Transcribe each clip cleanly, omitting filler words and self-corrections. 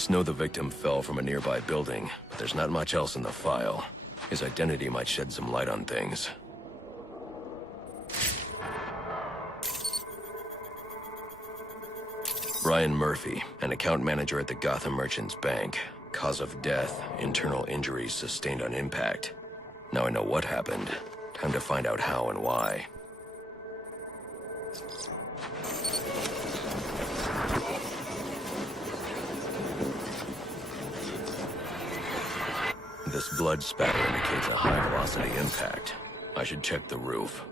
Police know the victim fell from a nearby building, but there's not much else in the file. His identity might shed some light on things. Brian Murphy, an account manager at the Gotham Merchants Bank. Cause of death, internal injuries sustained on impact. Now I know what happened. Time to find out how and why. This blood spatter indicates a high-velocity impact. I should check the roof.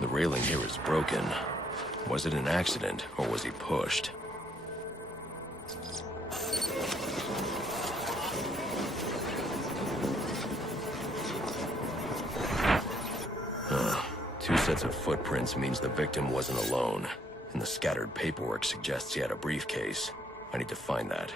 The railing here is broken. Was it an accident, or was he pushed? Two sets of footprints means the victim wasn't alone, and the scattered paperwork suggests he had a briefcase. I need to find that.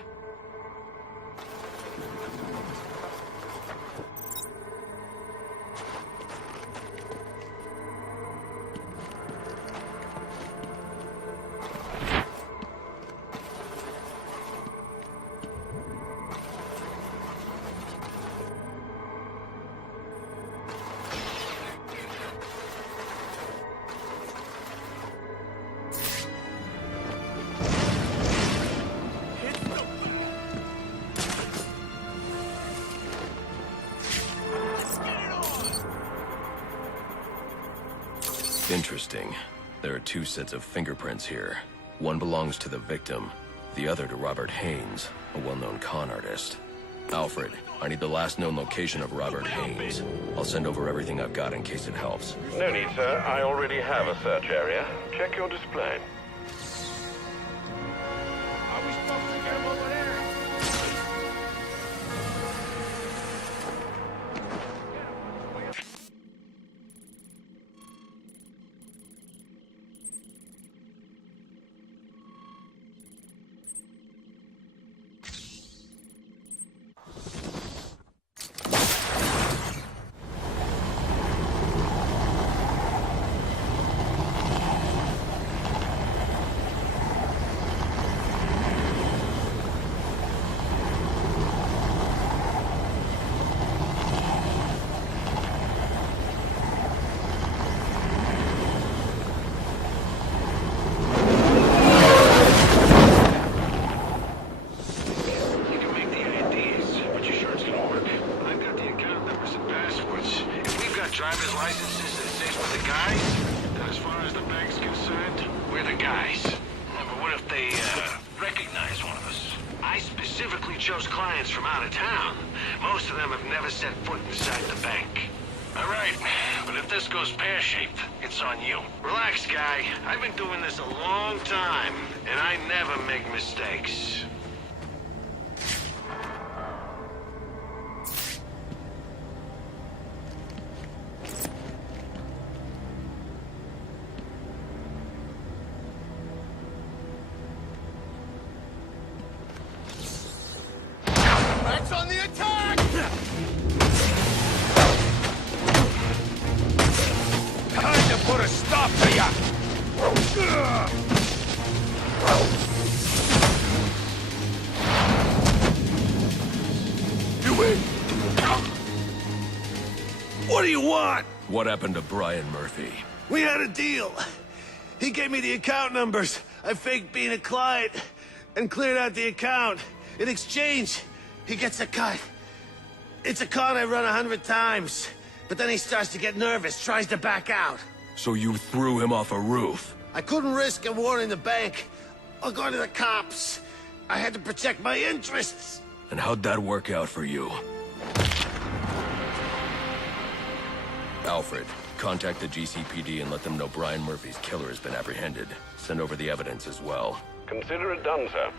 Interesting. There are two sets of fingerprints here. One belongs to the victim, the other to Robert Haynes, a well-known con artist. Alfred, I need the last known location of Robert Haynes. I'll send over everything I've got in case it helps. No need, sir. I already have a search area. Check your display. Are we supposed to get him over there? Driver's licenses that says we're the guys, then as far as the bank's concerned, we're the guys. Yeah, but what if they recognize one of us? I specifically chose clients from out of town. Most of them have never set foot inside the bank. All right, but if this goes pear-shaped, it's on you. Relax, guy. I've been doing this a long time, and I never make mistakes. It's on the attack! Time to put a stop to ya! You win! What do you want? What happened to Brian Murphy? We had a deal. He gave me the account numbers. I faked being a client and cleared out the account. In exchange, he gets a cut. It's a con I run 100 times. But then he starts to get nervous, tries to back out. So you threw him off a roof? I couldn't risk him warning the bank or going to the cops. I had to protect my interests. And how'd that work out for you? Alfred, contact the GCPD and let them know Brian Murphy's killer has been apprehended. Send over the evidence as well. Consider it done, sir.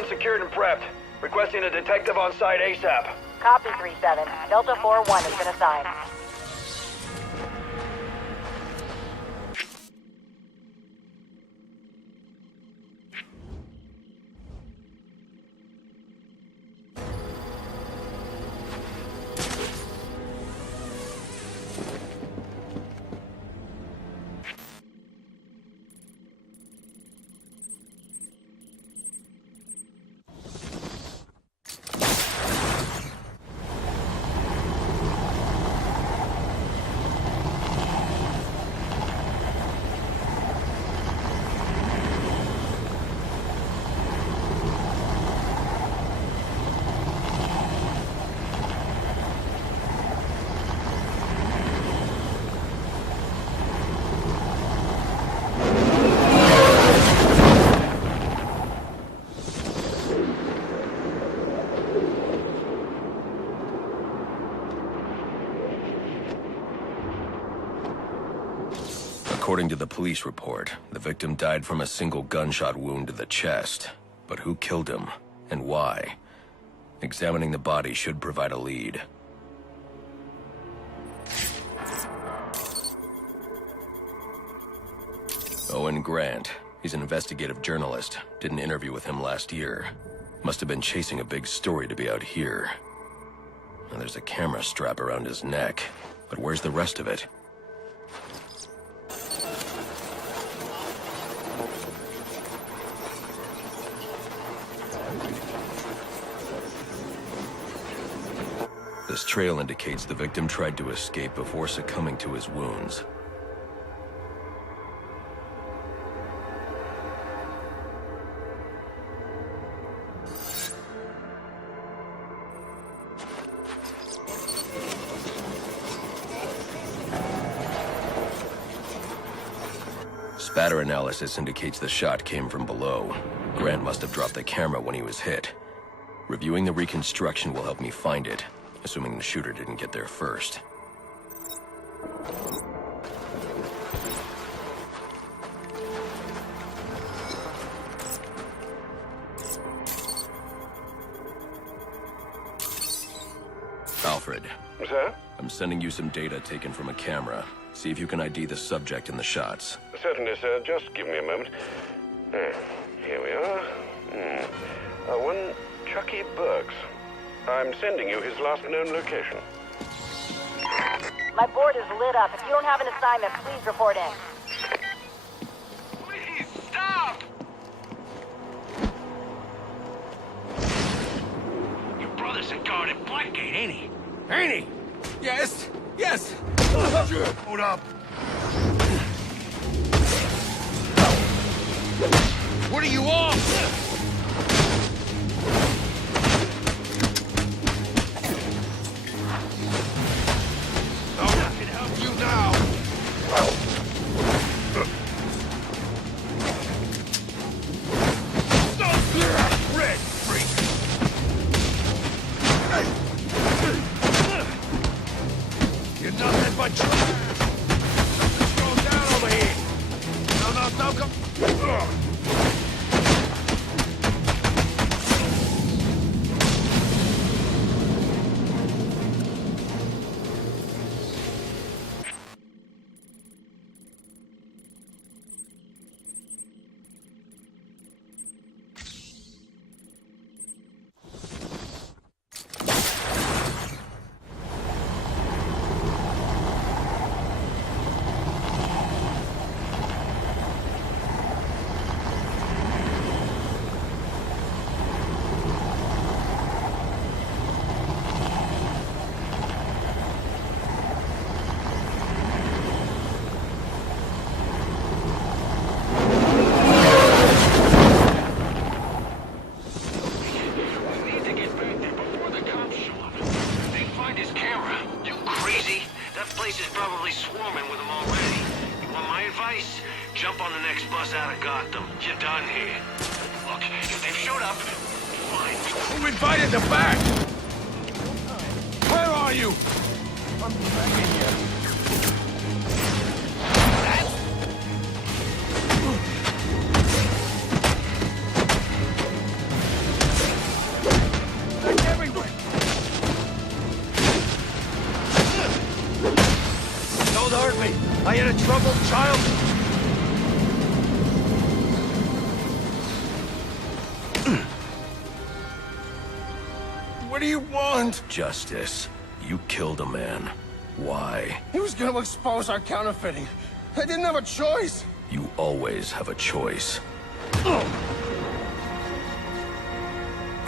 been secured and prepped. Requesting a detective on site ASAP. Copy 3-7. Delta 4-1 has been assigned. According to the police report, the victim died from a single gunshot wound to the chest. But who killed him, and why? Examining the body should provide a lead. Owen Grant. He's an investigative journalist. Did an interview with him last year. Must have been chasing a big story to be out here. And there's a camera strap around his neck. But where's the rest of it? This trail indicates the victim tried to escape before succumbing to his wounds. Spatter analysis indicates the shot came from below. Grant must have dropped the camera when he was hit. Reviewing the reconstruction will help me find it, assuming the shooter didn't get there first. Alfred. Sir? I'm sending you some data taken from a camera. See if you can ID the subject in the shots. Certainly, sir. Just give me a moment. Here we are. One Chucky Burks. I'm sending you his last known location. My board is lit up. If you don't have an assignment, please report in. Please, stop! Your brother's a guard at Blackgate, ain't he? Ain't he? Yes. Yes. Hold up. What are you on? I can help you now. Red freak. You're nothing but something's going down over here. No, come. Jump on the next bus out of Gotham. You're done here. Look, if they've showed up, fine. Who invited the back? Where are you? I'm begging you. Guard me! I ain't a troubled child! What do you want? Justice. You killed a man. Why? He was gonna expose our counterfeiting. I didn't have a choice. You always have a choice.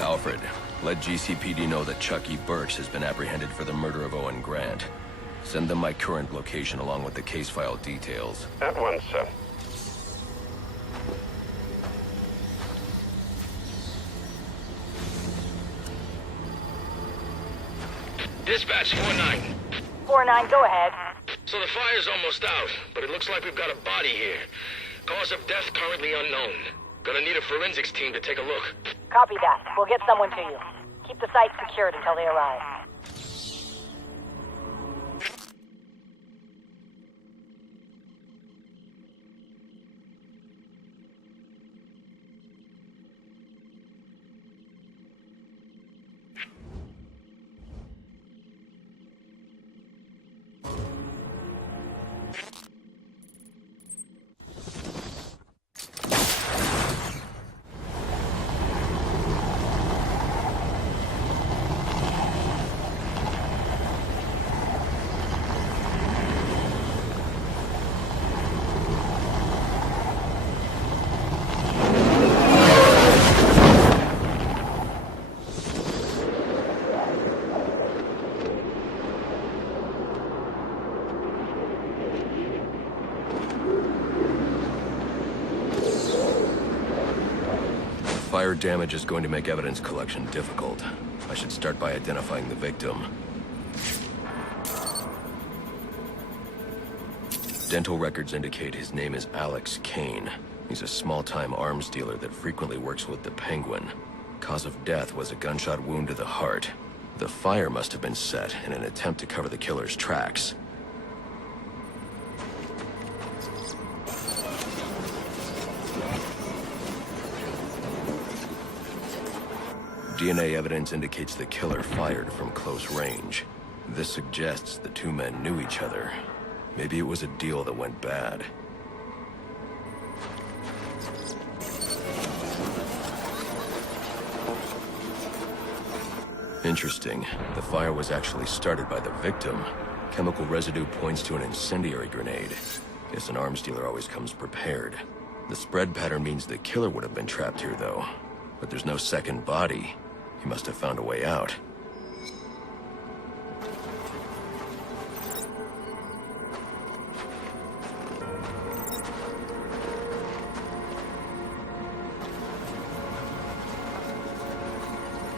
Alfred, let GCPD know that Chucky Burks has been apprehended for the murder of Owen Grant. Send them my current location along with the case file details. At once, sir. Dispatch 4-9. 4-9, go ahead. So the fire's almost out, but it looks like we've got a body here. Cause of death currently unknown. Gonna need a forensics team to take a look. Copy that. We'll get someone to you. Keep the site secured until they arrive. Fire damage is going to make evidence collection difficult. I should start by identifying the victim. Dental records indicate his name is Alex Kane. He's a small-time arms dealer that frequently works with the Penguin. Cause of death was a gunshot wound to the heart. The fire must have been set in an attempt to cover the killer's tracks. DNA evidence indicates the killer fired from close range. This suggests the two men knew each other. Maybe it was a deal that went bad. Interesting. The fire was actually started by the victim. Chemical residue points to an incendiary grenade. Guess an arms dealer always comes prepared. The spread pattern means the killer would have been trapped here, though. But there's no second body. He must have found a way out.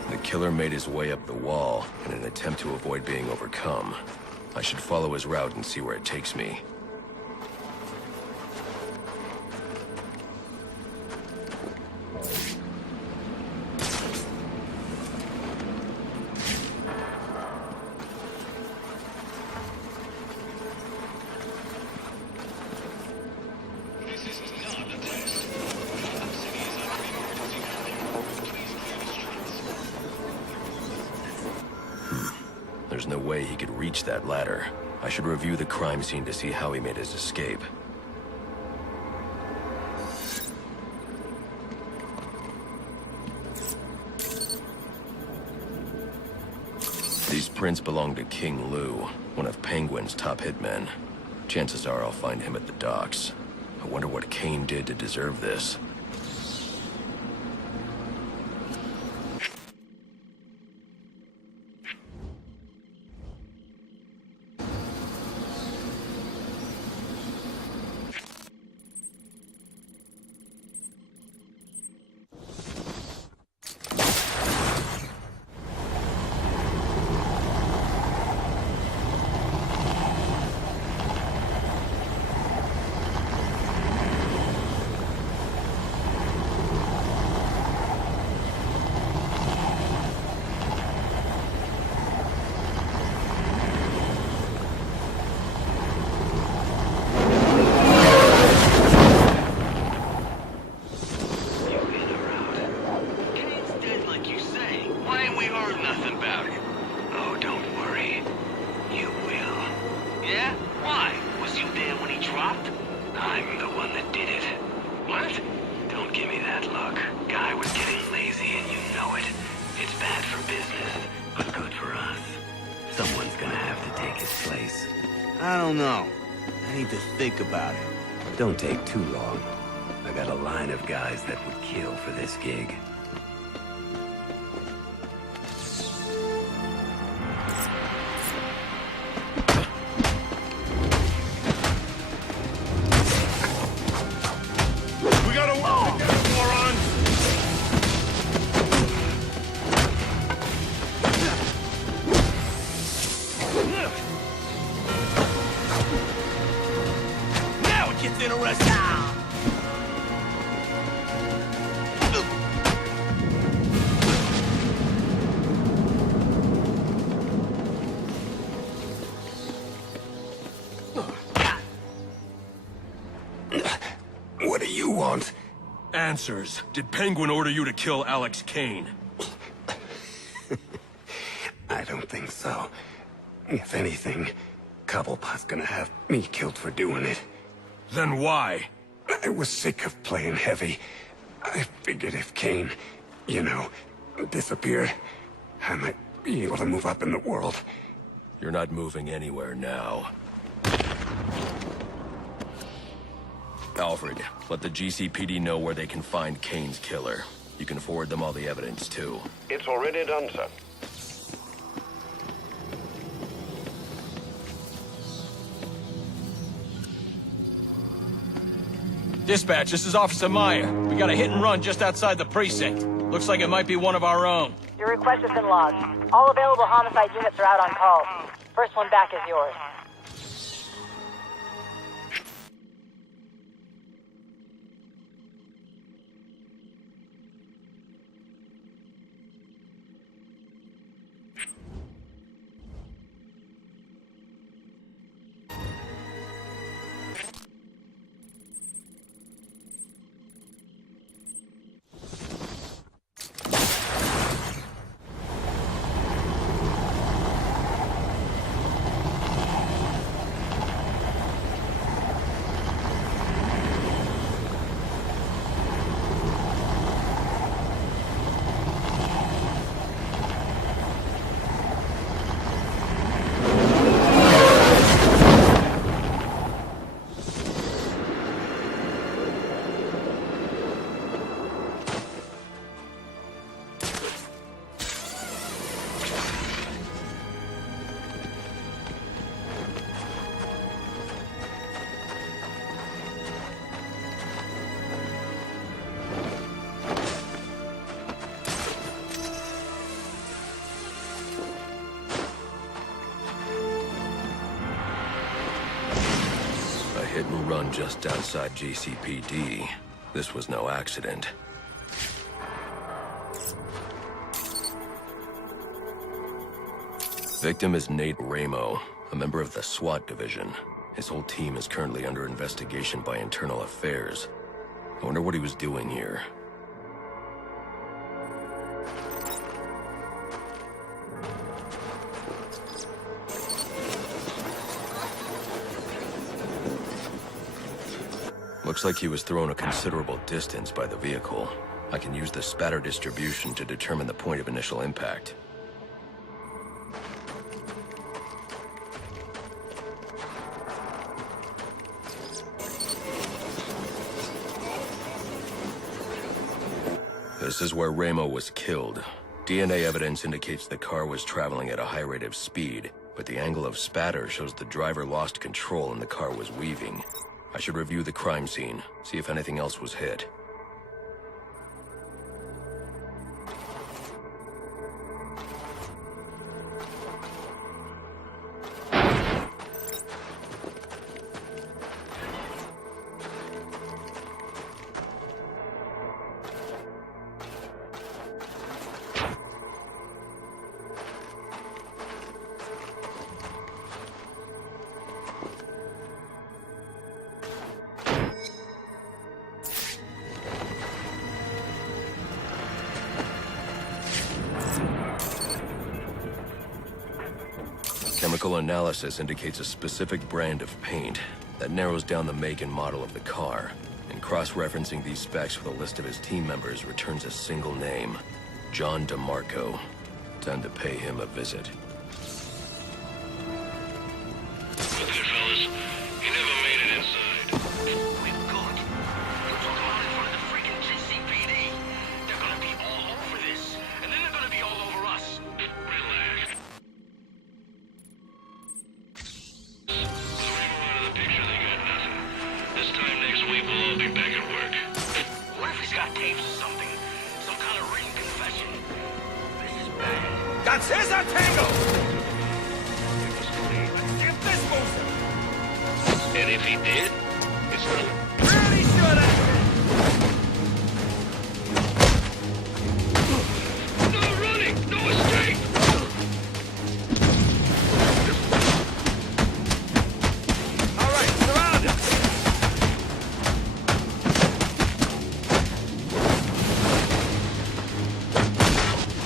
The killer made his way up the wall in an attempt to avoid being overcome. I should follow his route and see where it takes me. There's no way he could reach that ladder. I should review the crime scene to see how he made his escape. These prints belong to King Lou, one of Penguin's top hitmen. Chances are I'll find him at the docks. I wonder what Kane did to deserve this. cop? I'm the one that did it. What? Don't give me that look. Guy was getting lazy and you know it. It's bad for business, but good for us. Someone's gonna have to take his place. I don't know. I need to think about it. Don't take too long. I got a line of guys that would kill for this gig. We gotta walk together, morons! Now it gets interesting! What do you want? Answers. Did Penguin order you to kill Alex Kane? I don't think so. If anything, Cobblepot's gonna have me killed for doing it. Then why? I was sick of playing heavy. I figured if Kane, you know, disappeared, I might be able to move up in the world. You're not moving anywhere now. Alfred, let the GCPD know where they can find Kane's killer. You can forward them all the evidence, too. It's already done, sir. Dispatch, this is Officer Meyer. We got a hit and run just outside the precinct. Looks like it might be one of our own. Your request has been logged. All available homicide units are out on call. First one back is yours. Hit and run just outside GCPD. This was no accident. Victim is Nate Ramo, a member of the SWAT division. His whole team is currently under investigation by Internal Affairs. I wonder what he was doing here. Looks like he was thrown a considerable distance by the vehicle. I can use the spatter distribution to determine the point of initial impact. This is where Ramo was killed. DNA evidence indicates the car was traveling at a high rate of speed, but the angle of spatter shows the driver lost control and the car was weaving. I should review the crime scene, see if anything else was hit. Chemical analysis indicates a specific brand of paint. That narrows down the make and model of the car, and cross-referencing these specs with a list of his team members returns a single name, John DeMarco. Time to pay him a visit. Okay, fellas. You never made it inside. We're good. You took them out in front of the freaking GCPD. They're gonna be all over this, and then they're gonna be all over us. Relax. With Remo out of the picture, they got nothing. This time next week, we'll all be back at work. What if he's got tapes or something? Some kind of written confession? This is bad. That's his tango! Get this motion! And if he did, it's not... Really should have! No running! No escape! All right, surround him!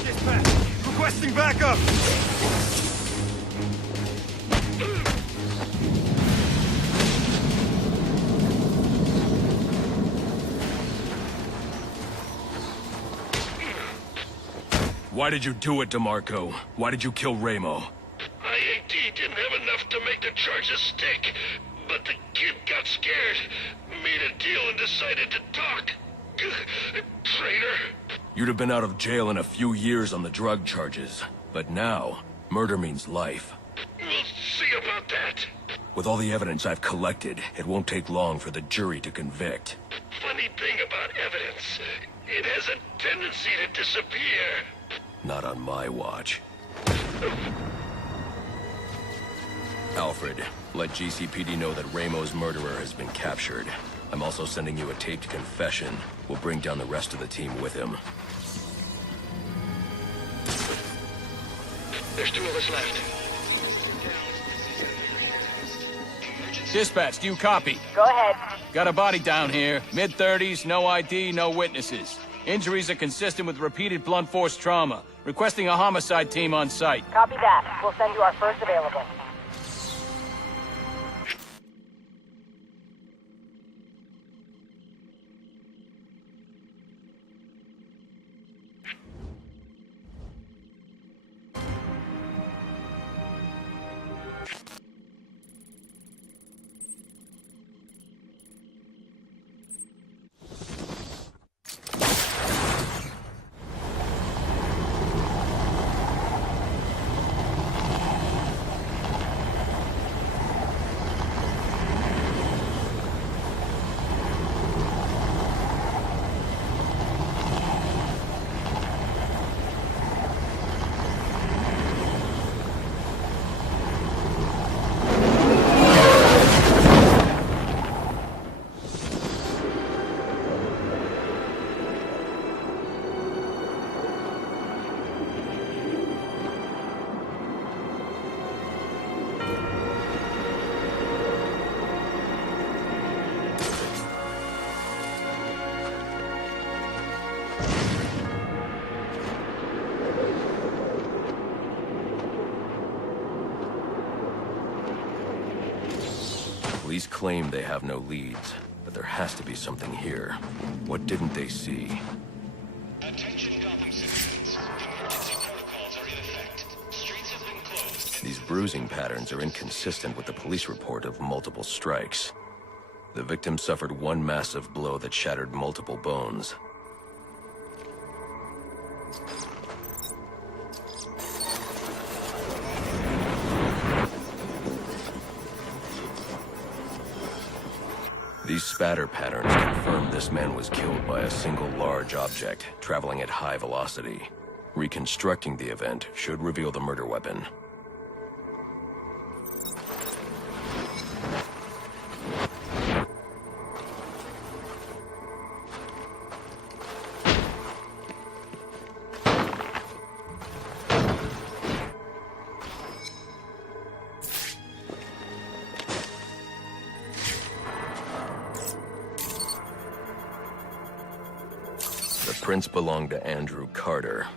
Dispatch, requesting backup! Why did you do it, DeMarco? Why did you kill Remo? IAD didn't have enough to make the charges stick, but the kid got scared, made a deal and decided to talk. Traitor. You'd have been out of jail in a few years on the drug charges. But now, murder means life. We'll see about that. With all the evidence I've collected, it won't take long for the jury to convict. Funny thing about evidence, it has a tendency to disappear. Not on my watch. Alfred, let GCPD know that Remo's murderer has been captured. I'm also sending you a taped confession. We'll bring down the rest of the team with him. There's 2 of us left. Dispatch, do you copy? Go ahead. Got a body down here. Mid-30s, no ID, no witnesses. Injuries are consistent with repeated blunt force trauma. Requesting a homicide team on site. Copy that. We'll send you our first available. Police claim they have no leads, but there has to be something here. What didn't they see? Attention Gotham citizens. Emergency protocols are in effect. Streets have been closed. These bruising patterns are inconsistent with the police report of multiple strikes. The victim suffered one massive blow that shattered multiple bones. These spatter patterns confirm this man was killed by a single large object traveling at high velocity. Reconstructing the event should reveal the murder weapon. The prints belong to Andrew Carter.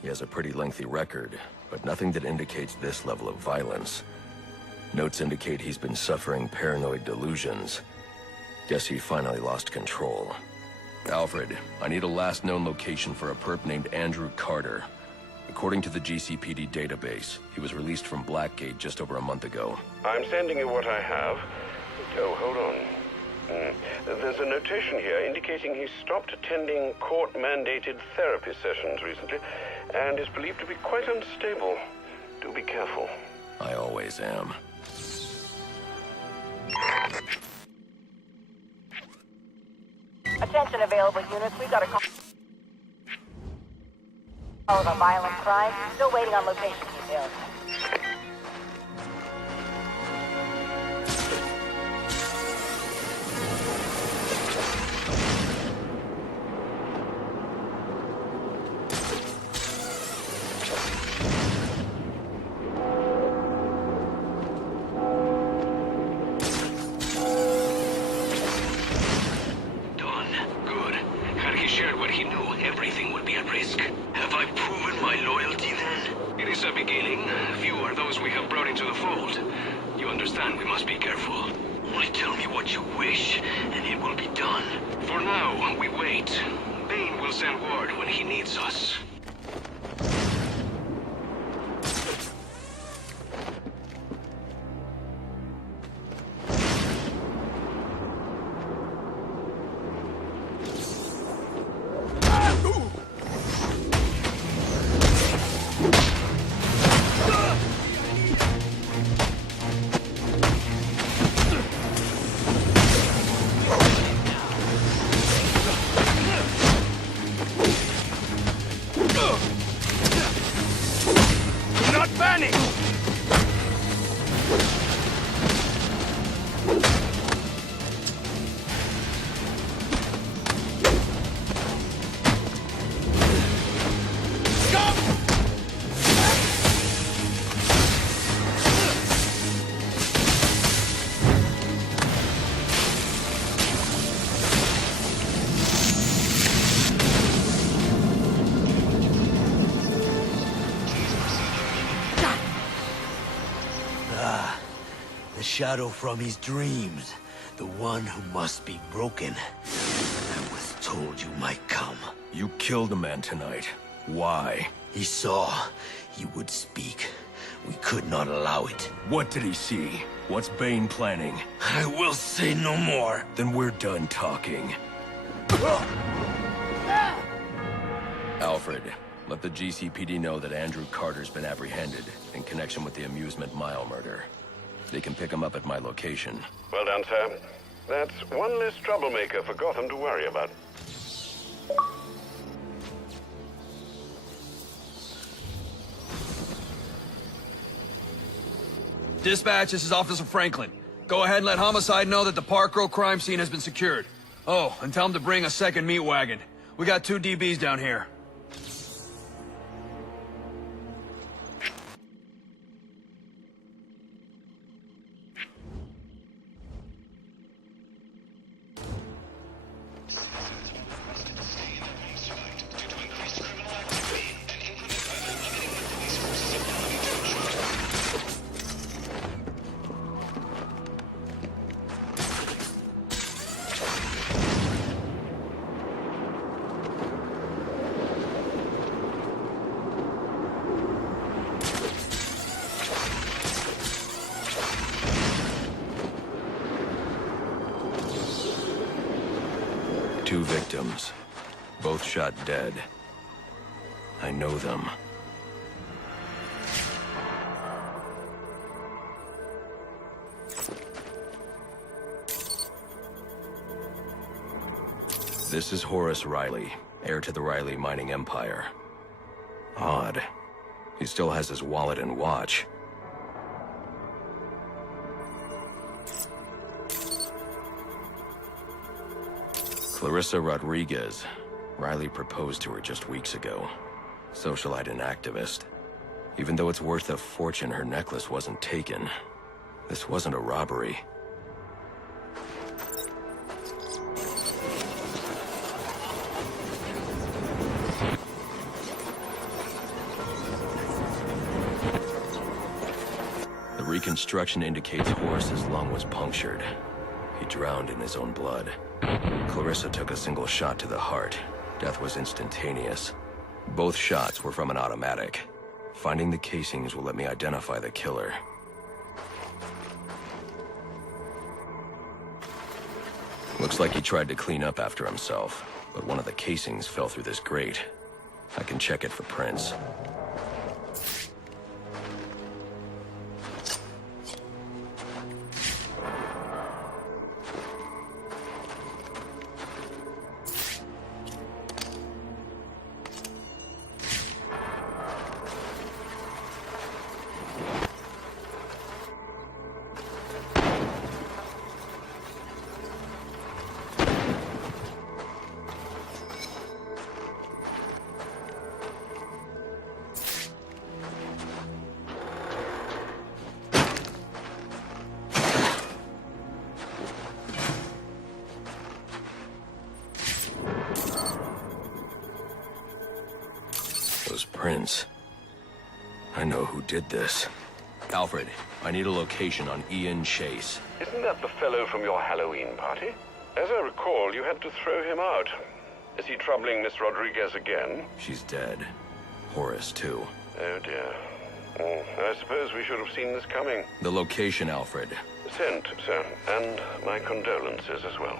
He has a pretty lengthy record, but nothing that indicates this level of violence. Notes indicate he's been suffering paranoid delusions. Guess he finally lost control. Alfred, I need a last known location for a perp named Andrew Carter. According to the GCPD database, he was released from Blackgate just over a month ago. I'm sending you what I have. Oh, hold on. There's a notation here indicating he stopped attending court-mandated therapy sessions recently and is believed to be quite unstable. Do be careful. I always am. Attention available units, we've got a call of a violent crime. Still waiting on location details. Shadow from his dreams. The one who must be broken. I was told you might come. You killed a man tonight. Why? He saw. He would speak. We could not allow it. What did he see? What's Bane planning? I will say no more. Then we're done talking. Alfred, let the GCPD know that Andrew Carter's been apprehended in connection with the Amusement Mile murder. They can pick him up at my location. Well done, sir. That's one less troublemaker for Gotham to worry about. Dispatch, this is Officer Franklin. Go ahead and let Homicide know that the Park Row crime scene has been secured. Oh, and tell him to bring a second meat wagon. We got 2 DBs down here. Two victims, both shot dead. I know them. This is Horace Riley, heir to the Riley mining empire. Odd. He still has his wallet and watch. Clarissa Rodriguez. Riley proposed to her just weeks ago. Socialite and activist. Even though it's worth a fortune, her necklace wasn't taken. This wasn't a robbery. The reconstruction indicates Horace's lung was punctured. He drowned in his own blood. Clarissa took a single shot to the heart. Death was instantaneous. Both shots were from an automatic. Finding the casings will let me identify the killer. Looks like he tried to clean up after himself, but one of the casings fell through this grate. I can check it for prints. Those prints. I know who did this. Alfred, I need a location on Ian Chase. Isn't that the fellow from your Halloween party? As I recall, you had to throw him out. Is he troubling Miss Rodriguez again? She's dead. Horace, too. Oh, dear. I suppose we should have seen this coming. The location, Alfred. Sent, sir. And my condolences as well.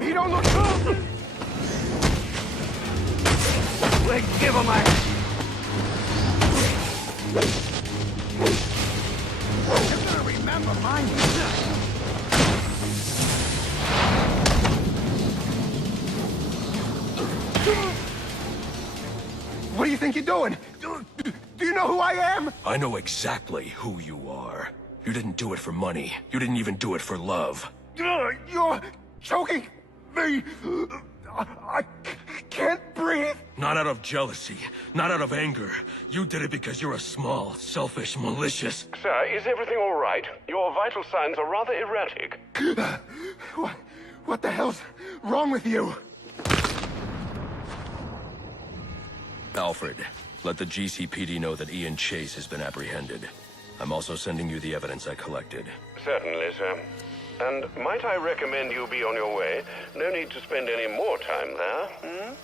He don't look good! Let's give him a... You're gonna remember mine. What do you think you're doing? Do you know who I am? I know exactly who you are. You didn't do it for money. You didn't even do it for love. You're choking me. I can't breathe. Not out of jealousy, not out of anger. You did it because you're a small, selfish, malicious... Sir, is everything all right? Your vital signs are rather erratic. What the hell's wrong with you? Alfred, let the GCPD know that Ian Chase has been apprehended. I'm also sending you the evidence I collected. Certainly, sir. And might I recommend you be on your way? No need to spend any more time there,